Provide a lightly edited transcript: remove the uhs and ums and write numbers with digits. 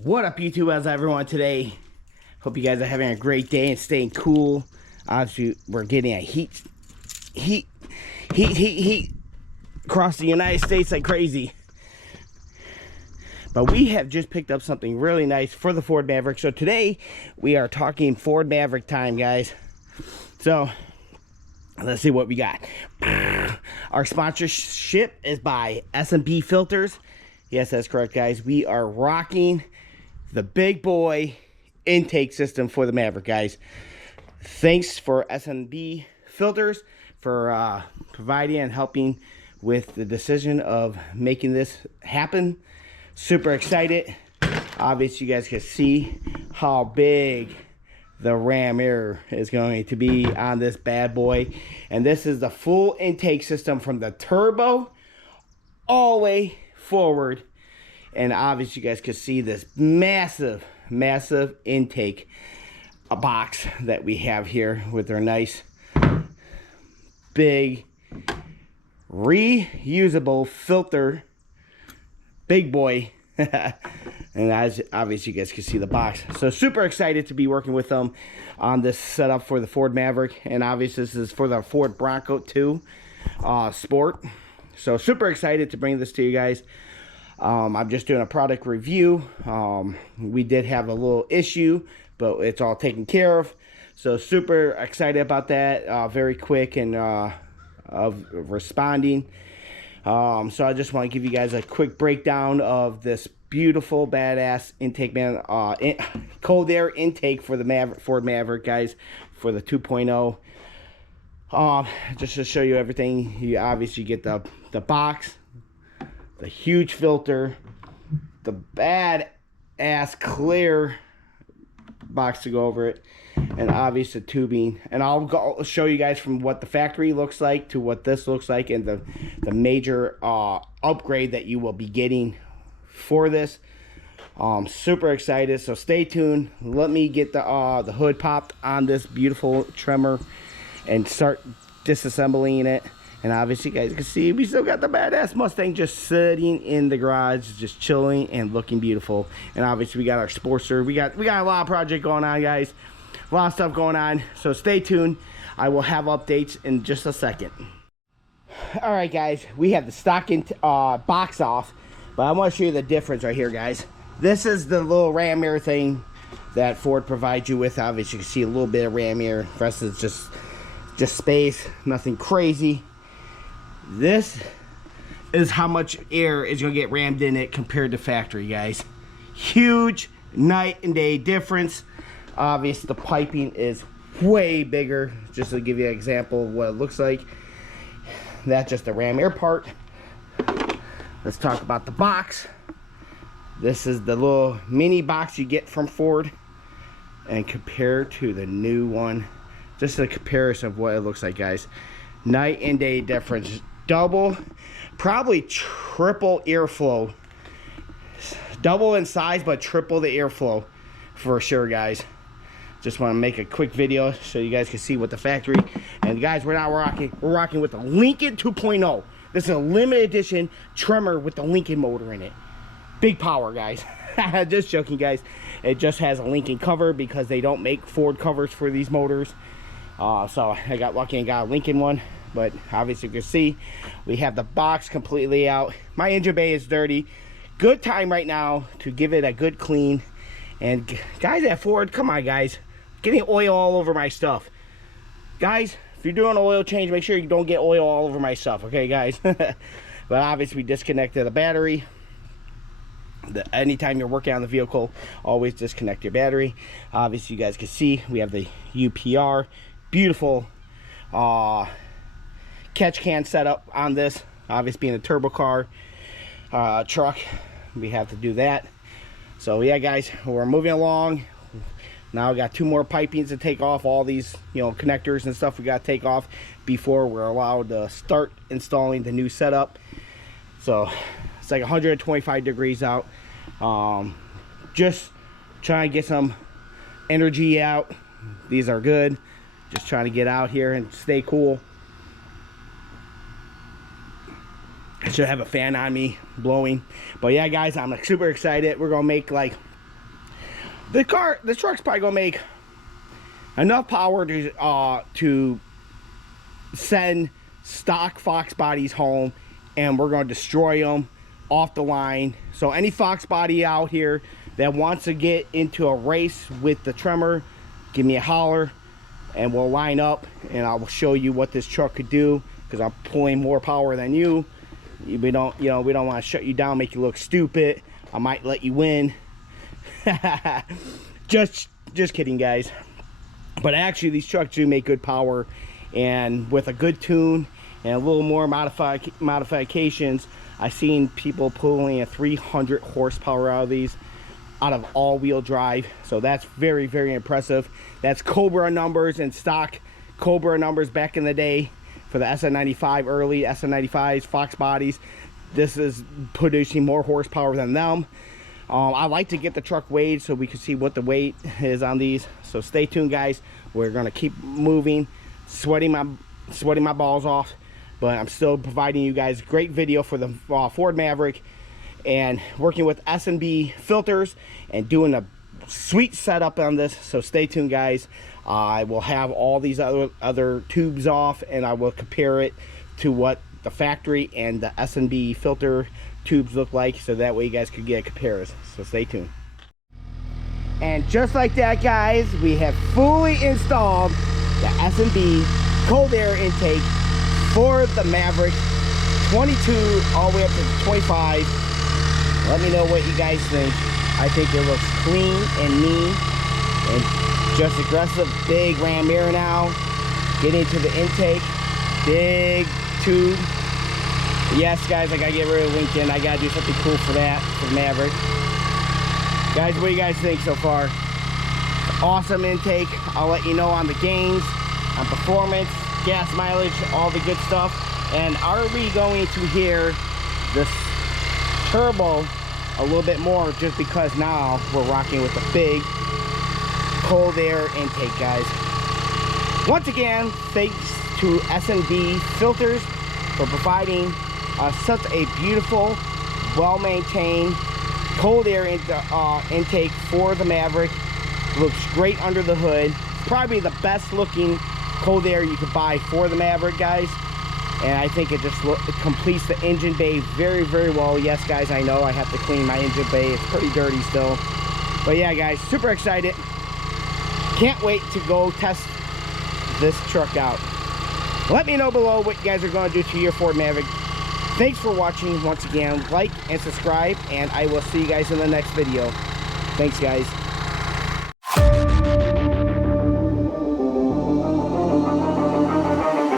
What up, YouTube? How's everyone today? Hope you guys are having a great day and staying cool. Obviously, we're getting a heat across the United States like crazy. But we have just picked up something really nice for the Ford Maverick. So today, we are talking Ford Maverick time, guys. So, let's see what we got. Our sponsorship is by S&B Filters. Yes, that's correct, guys. We are rocking the big boy intake system for the Maverick, guys. Thanks for S&B Filters for providing and helping with the decision of making this happen. Super excited. Obviously, you guys can see how big the ram air is going to be on this bad boy. And this is the full intake system from the turbo all the way forward. And obviously, you guys can see this massive intake box that we have here with our nice big reusable filter big boy. And as obviously you guys can see the box, so super excited to be working with them on this setup for the Ford Maverick. And obviously this is for the Ford Bronco 2 Sport. So super excited to bring this to you guys. I'm just doing a product review. We did have a little issue, but it's all taken care of. So super excited about that. Very quick and of responding. So I just want to give you guys a quick breakdown of this beautiful badass intake, man. Cold air intake for the Ford Maverick, guys, for the 2.0. Just to show you everything, you obviously get the box, the huge filter, the badass clear box to go over it, and obviously the tubing. And I'll show you guys from what the factory looks like to what this looks like, and the major upgrade that you will be getting for this. Super excited, so stay tuned. Let me get the hood popped on this beautiful Tremor and start disassembling it. And obviously you guys can see we still got the badass Mustang just sitting in the garage, just chilling and looking beautiful. And obviously we got our Sportster. We got a lot of project going on, guys. A lot of stuff going on. So stay tuned. I will have updates in just a second. All right, guys. We have the stock box off, but I want to show you the difference right here, guys. This is the little ram air thing that Ford provides you with. Obviously you can see a little bit of ram air. The rest is just space, nothing crazy. This is how much air is going to get rammed in it compared to factory, guys. Huge night and day difference. Obviously the piping is way bigger. Just to give you an example of what it looks like. That's just the ram air part. Let's talk about the box. This is the little mini box you get from Ford, and compared to the new one, just a comparison of what it looks like, guys. Night and day difference. Double, probably triple airflow. Double in size, but triple the airflow for sure, guys. Just want to make a quick video so you guys can see what the factory. And guys, we're rocking with the Lincoln 2.0. This is a limited edition Tremor with the Lincoln motor in it. Big power, guys. Just joking, guys. It just has a Lincoln cover because they don't make Ford covers for these motors. So I got lucky and got a Lincoln one. But obviously you can see we have the box completely out. My engine bay is dirty. Good time right now to give it a good clean. And guys at Ford, come on, guys. Getting oil all over my stuff. Guys, if you're doing an oil change, make sure you don't get oil all over my stuff, okay, guys? But obviously we disconnected the battery. Anytime you're working on the vehicle, always disconnect your battery. Obviously you guys can see we have the UPR. Beautiful catch can setup on this. Obviously being a turbo car truck, we have to do that. So yeah, guys, we're moving along. Now we got two more pipings to take off, all these, connectors and stuff we got to take off before we're allowed to start installing the new setup. So it's like 125 degrees out. Just trying to get some energy out. These are good. Just trying to get out here and stay cool. I should have a fan on me blowing. But yeah, guys, I'm super excited. We're gonna make like This truck's probably gonna make enough power to send stock Fox bodies home, and we're gonna destroy them off the line. So any Fox body out here that wants to get into a race with the Tremor, give me a holler and we'll line up and I will show you what this truck could do, because I'm pulling more power than you. We don't want to shut you down, make you look stupid. I might let you win. just kidding, guys. But actually these trucks do make good power, and with a good tune and a little more modifications, I've seen people pulling a 300 horsepower out of these, out of all-wheel drive. So that's very, very impressive. That's Cobra numbers and stock Cobra numbers back in the day for the SN95, early SN95s, Fox bodies. This is producing more horsepower than them. I like to get the truck weighed so we can see what the weight is on these. So stay tuned, guys. We're gonna keep moving, sweating my balls off, but I'm still providing you guys great video for the Ford Maverick, and working with S&B filters and doing a sweet setup on this. So stay tuned, guys. I will have all these other tubes off, and I will compare it to what the factory and the S&B filter tubes look like, so that way you guys could get a comparison. So stay tuned. And just like that, guys, we have fully installed the S&B cold air intake for the Maverick 22 all the way up to 25. Let me know what you guys think. I think it looks clean and neat and just aggressive. Big ram mirror now. Get into the intake. Big tube. Yes, guys, I gotta get rid of Lincoln. I gotta do something cool for that, for the Maverick. Guys, what do you guys think so far? Awesome intake. I'll let you know on the gains, on performance, gas mileage, all the good stuff. And are we going to hear this turbo a little bit more, just because now we're rocking with the big cold air intake, guys. Once again, thanks to S&B Filters for providing such a beautiful, well-maintained cold air intake for the Maverick. Looks great under the hood. Probably the best looking cold air you could buy for the Maverick, guys. And I think it just completes the engine bay very, very well. Yes, guys, I know I have to clean my engine bay. It's pretty dirty still. But yeah, guys, super excited. Can't wait to go test this truck out. Let me know below what you guys are going to do to your Ford Maverick. Thanks for watching once again. Like and subscribe, and I will see you guys in the next video. Thanks, guys.